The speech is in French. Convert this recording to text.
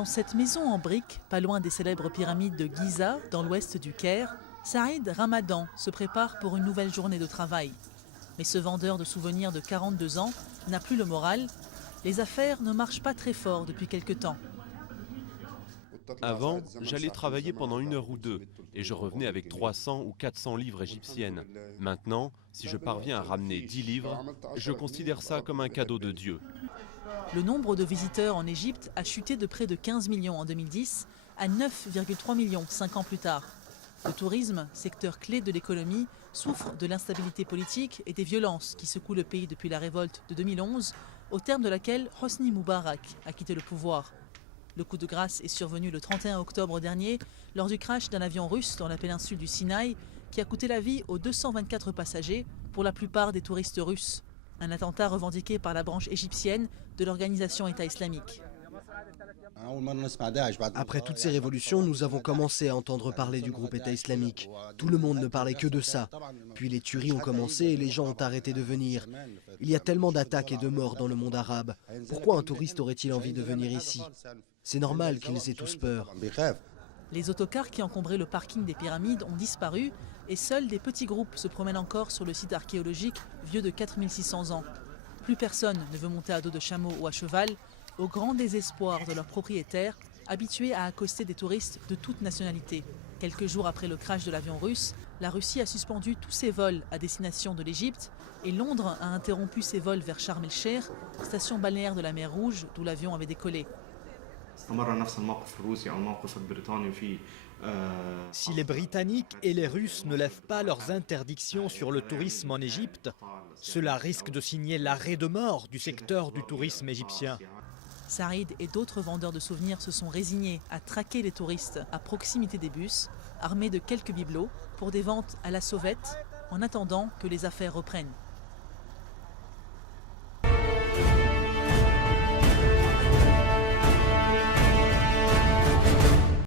Dans cette maison en briques, pas loin des célèbres pyramides de Giza, dans l'ouest du Caire, Saïd Ramadan se prépare pour une nouvelle journée de travail. Mais ce vendeur de souvenirs de 42 ans n'a plus le moral. Les affaires ne marchent pas très fort depuis quelque temps. Avant, j'allais travailler pendant 1 heure ou 2 et je revenais avec 300 ou 400 livres égyptiennes. Maintenant, si je parviens à ramener 10 livres, je considère ça comme un cadeau de Dieu. Le nombre de visiteurs en Égypte a chuté de près de 15 millions en 2010 à 9,3 millions 5 ans plus tard. Le tourisme, secteur clé de l'économie, souffre de l'instabilité politique et des violences qui secouent le pays depuis la révolte de 2011, au terme de laquelle Hosni Moubarak a quitté le pouvoir. Le coup de grâce est survenu le 31 octobre dernier lors du crash d'un avion russe dans la péninsule du Sinaï qui a coûté la vie aux 224 passagers, pour la plupart des touristes russes. Un attentat revendiqué par la branche égyptienne de l'organisation État islamique. Après toutes ces révolutions, nous avons commencé à entendre parler du groupe État islamique. Tout le monde ne parlait que de ça. Puis les tueries ont commencé et les gens ont arrêté de venir. Il y a tellement d'attaques et de morts dans le monde arabe. Pourquoi un touriste aurait-il envie de venir ici? C'est normal qu'ils aient tous peur. Les autocars qui encombraient le parking des pyramides ont disparu et seuls des petits groupes se promènent encore sur le site archéologique vieux de 4600 ans. Plus personne ne veut monter à dos de chameau ou à cheval, au grand désespoir de leurs propriétaires, habitués à accoster des touristes de toute nationalité. Quelques jours après le crash de l'avion russe, la Russie a suspendu tous ses vols à destination de l'Égypte et Londres a interrompu ses vols vers Sharm el-Sheikh, station balnéaire de la mer Rouge d'où l'avion avait décollé. Si les Britanniques et les Russes ne lèvent pas leurs interdictions sur le tourisme en Égypte, cela risque de signer l'arrêt de mort du secteur du tourisme égyptien. Saïd et d'autres vendeurs de souvenirs se sont résignés à traquer les touristes à proximité des bus, armés de quelques bibelots, pour des ventes à la sauvette, en attendant que les affaires reprennent.